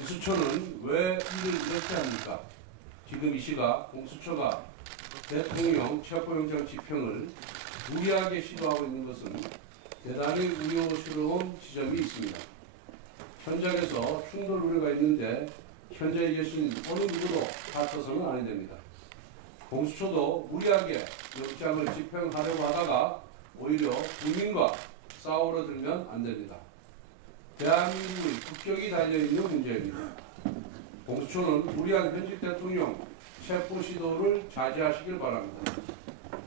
공수처는 왜 일을 이렇게 합니까? 지금 이 시각 공수처가 대통령 체포영장 집행을 무리하게 시도하고 있는 것은 대단히 우려스러운 지점이 있습니다. 현장에서 충돌 우려가 있는데 현장에 계신 어느 누구도 다쳐서는 아니 됩니다. 공수처도 무리하게 영장을 집행하려고 하다가 오히려 국민과 싸우려 들면 안 됩니다. 대한민국의 국격이 달려있는 문제입니다. 공수처는 무리한 현직 대통령 체포 시도를 자제하시길 바랍니다.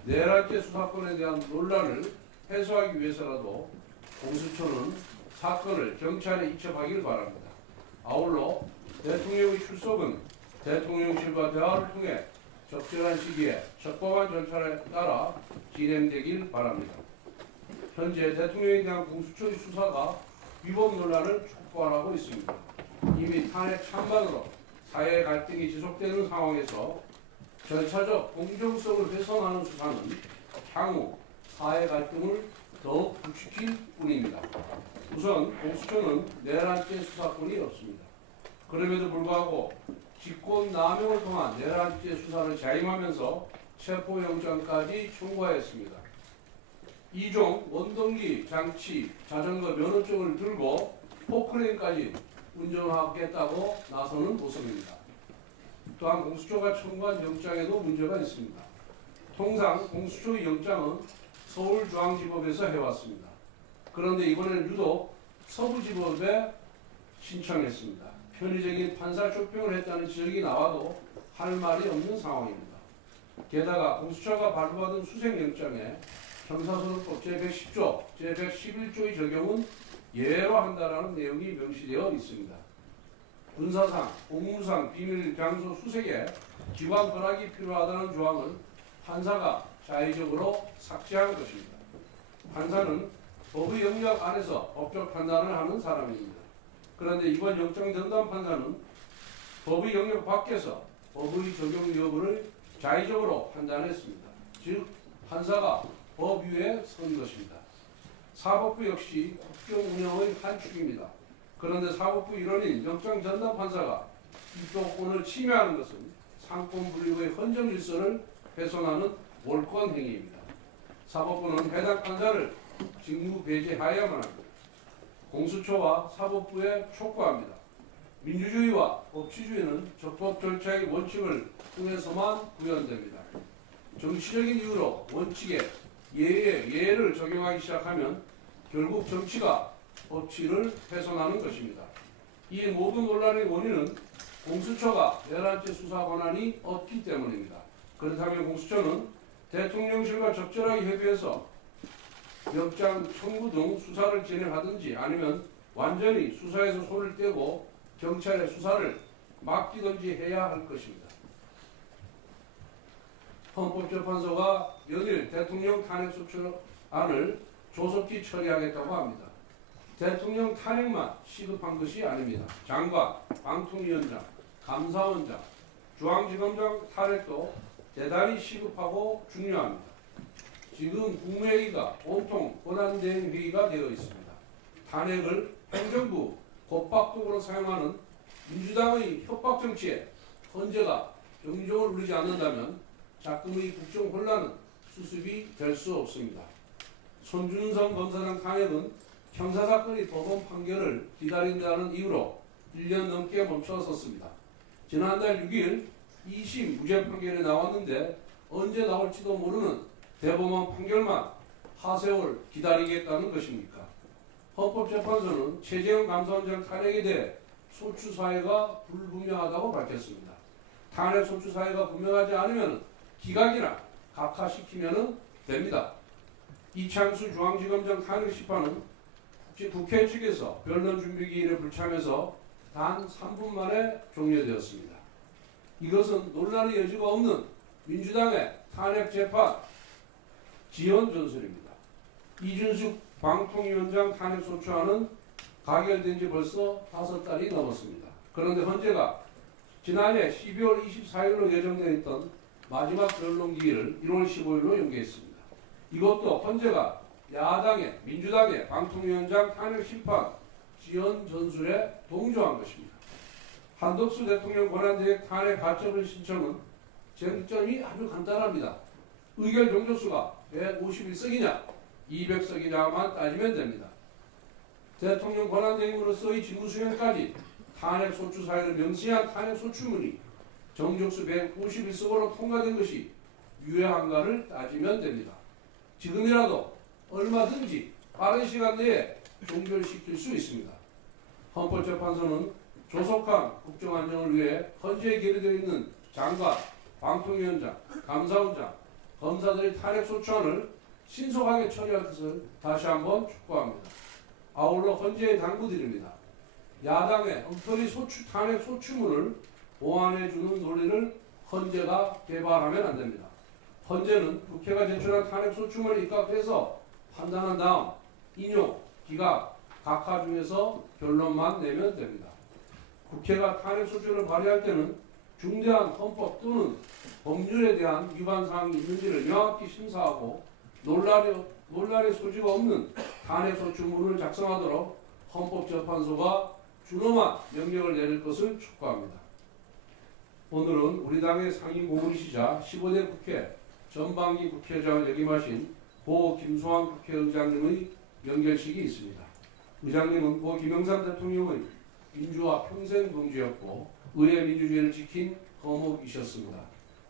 내란죄 수사권에 대한 논란을 해소하기 위해서라도 공수처는 사건을 경찰에 이첩하길 바랍니다. 아울러 대통령의 출석은 대통령실과 대화를 통해 적절한 시기에 적법한 절차에 따라 진행되길 바랍니다. 현재 대통령에 대한 공수처의 수사가 위법 논란을 촉발하고 있습니다. 이미 탄핵 찬반으로 사회 갈등이 지속되는 상황에서 절차적 공정성을 훼손하는 수사는 향후 사회 갈등을 더욱 부추길 뿐입니다. 우선 공수처는 내란죄 수사권이 없습니다. 그럼에도 불구하고 직권남용을 통한 내란죄 수사를 자임하면서 체포영장까지 청구하였습니다. 2종 원동기 장치 자전거 면허증을 들고 포크레인까지 운전하겠다고 나서는 모습입니다. 또한 공수처가 청구한 영장에도 문제가 있습니다. 통상 공수처의 영장은 서울중앙지법에서 해왔습니다. 그런데 이번에는 유독 서부지법에 신청했습니다. 편의적인 판사 쇼핑을 했다는 지적이 나와도 할 말이 없는 상황입니다. 게다가 공수처가 발부받은 수색영장에 형사소송법 제110조, 제111조의 적용은 예외로 한다라는 내용이 명시되어 있습니다. 군사상, 공무상 비밀 장소 수색에 기관 허락이 필요하다는 조항을 판사가 자의적으로 삭제한 것입니다. 판사는 법의 영역 안에서 법적 판단을 하는 사람입니다. 그런데 이번 영장 전담 판사는 법의 영역 밖에서 법의 적용 여부를 자의적으로 판단했습니다. 즉 판사가 법 위에 선 것입니다. 사법부 역시 국정 운영의 한 축입니다. 그런데 사법부 일원인 영장 전담 판사가 입법권을 침해하는 것은 상권 분립의 헌정 질서를 훼손하는 몰권 행위입니다. 사법부는 해당 판사를 직무 배제하여야만 합니다. 공수처와 사법부에 촉구합니다. 민주주의와 법치주의는 적법 절차의 원칙을 통해서만 구현됩니다. 정치적인 이유로 원칙에 예를 적용하기 시작하면 결국 정치가 법치를 훼손하는 것입니다. 이 모든 논란의 원인은 공수처가 내란죄 수사 권한이 없기 때문입니다. 그렇다면 공수처는 대통령실과 적절하게 협의해서 영장 청구 등 수사를 진행하든지 아니면 완전히 수사에서 손을 떼고 경찰의 수사를 맡기든지 해야 할 것입니다. 헌법재판소가 연일 대통령 탄핵소추안을 조속히 처리하겠다고 합니다. 대통령 탄핵만 시급한 것이 아닙니다. 장관, 방통위원장, 감사원장, 중앙지검장 탄핵도 대단히 시급하고 중요합니다. 지금 국무회의가 온통 권한대행 회의가 되어 있습니다. 탄핵을 행정부 겁박독으로 사용하는 민주당의 협박 정치에 헌재가 경종을 울리지 않는다면 자금의 국정 혼란은 수습이 될 수 없습니다. 손준성 검사장 탄핵은 형사사건의 법원 판결을 기다린다는 이유로 1년 넘게 멈춰섰습니다. 지난달 6일 2심 무죄 판결이 나왔는데 언제 나올지도 모르는 대법원 판결만 하세월 기다리겠다는 것입니까? 헌법재판소는 최재형 감사원장 탄핵에 대해 소추 사유가 불분명하다고 밝혔습니다. 탄핵 소추 사유가 분명하지 않으면 기각이나 각하시키면 됩니다. 이창수 중앙지검장 탄핵 심판은 국회 측에서 변론 준비기일에 불참해서 단 3분 만에 종료되었습니다. 이것은 논란의 여지가 없는 민주당의 탄핵 재판 지연 전술입니다. 이준숙 방통위원장 탄핵 소추안은 가결된 지 벌써 5달이 넘었습니다. 그런데 헌재가 지난해 12월 24일로 예정되어 있던 마지막 변론 기일을 1월 15일로 연기했습니다. 이것도 헌재가 야당의 민주당의 방통위원장 탄핵 심판 지연 전술에 동조한 것입니다. 한덕수 대통령 권한대행 탄핵 가처분 신청은 쟁점이 아주 간단합니다. 의결 병조수가 151석이냐 200석이냐만 따지면 됩니다. 대통령 권한대행으로서의 직무수행까지 탄핵소추 사유를 명시한 탄핵소추문이 정족수 151석으로 통과된 것이 유효한가를 따지면 됩니다. 지금이라도 얼마든지 빠른 시간 내에 종결시킬 수 있습니다. 헌법재판소는 조속한 국정안정을 위해 헌재에 계류되어 있는 장관, 방통위원장, 감사원장, 검사들의 탄핵소추안을 신속하게 처리할 것을 다시 한번 촉구합니다. 아울러 헌재에 당부드립니다. 야당의 엉터리 탄핵 소추문을 보완해주는 논리를 헌재가 개발하면 안 됩니다. 헌재는 국회가 제출한 탄핵 소추문을 입각해서 판단한 다음 인용, 기각, 각하 중에서 결론만 내면 됩니다. 국회가 탄핵 소추를 발의할 때는 중대한 헌법 또는 법률에 대한 위반 사항이 있는지를 명확히 심사하고 논란의 소지가 없는 탄핵 소추문을 작성하도록 헌법재판소가 준엄한 명령을 내릴 것을 촉구합니다. 오늘은 우리 당의 상임 고문이시자 15대 국회 전반기 국회의장을 역임하신 고 김수환 국회의장님의 연결식이 있습니다. 의장님은 고 김영삼 대통령의 민주화 평생 동지였고 의회 민주주의를 지킨 거목이셨습니다.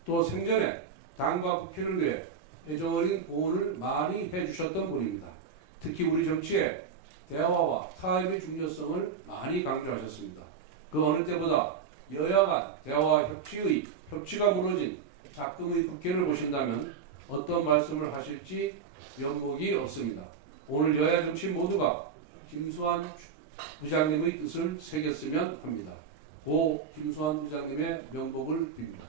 또 생전에 당과 국회를 위해 애정어린 고언을 많이 해주셨던 분입니다. 특히 우리 정치에 대화와 타협의 중요성을 많이 강조하셨습니다. 그 어느 때보다 여야 간 대화와 협치가 무너진 작금의 국회를 보신다면 어떤 말씀을 하실지 면목이 없습니다. 오늘 여야 정치인 모두가 김수환 부장님의 뜻을 새겼으면 합니다. 고 김수환 부장님의 명복을 빕니다.